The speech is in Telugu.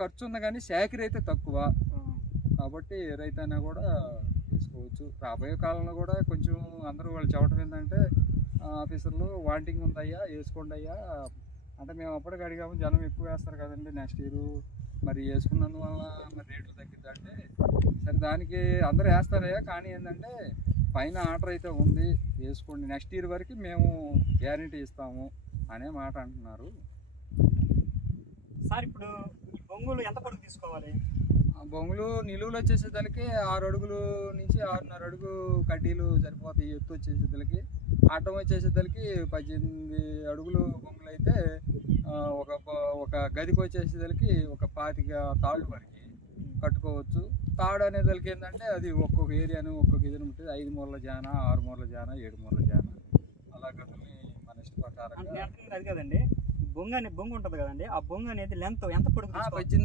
ఖర్చు ఉంది కానీ సేకరి అయితే తక్కువ. కాబట్టి రైతైనా కూడా వేసుకోవచ్చు. రాబోయే కాలంలో కూడా కొంచెం అందరూ వాళ్ళు చెప్పడం ఏంటంటే ఆఫీసర్లు వాంటింగ్ ఉందయ్యా వేసుకోండి అయ్యా అంటే మేము అప్పటికి అడిగాము. జనం ఎక్కువ వేస్తారు కదండి నెక్స్ట్ ఇయర్ మరి వేసుకున్నందువల్ల మరి రేట్లు తగ్గిద్దంటే సరే దానికి అందరూ వేస్తారయ్యా కానీ ఏంటంటే పైన ఆర్డర్ అయితే ఉంది వేసుకోండి నెక్స్ట్ ఇయర్ వరకు మేము గ్యారంటీ ఇస్తాము అనే మాట అంటున్నారు. సార్ ఇప్పుడు ఈ బొంగులు ఎంత పొడుగు తీసుకోవాలి? బొంగులు నిలువులు వచ్చేసేదానికి 6 అడుగులు నుంచి 6.5 అడుగు కడ్డీలు సరిపోతాయి. ఎత్తు వచ్చేసేదానికి అడ్డం వచ్చేసేదానికి 18 అడుగులు బొంగులు అయితే ఒక గదికి వచ్చేసేదానికి ఒక 25 తాళ్ళు వరకు కట్టుకోవచ్చు. తాడు అనేదానికి ఏంటంటే అది ఒక్కొక్క ఏరియాను ఒక్కొక్క ఇది ఉంటుంది. 5 మూరల జాన 6 మూరల జాన 7 మూరల జాన అలా గదుల్ని మన ఇష్ట ప్రకారంగా. అది కదండి బొంగు ఉంటుంది కదండి, ఆ బొంగు అనేది లెంత్ ఎంత పొడుగు?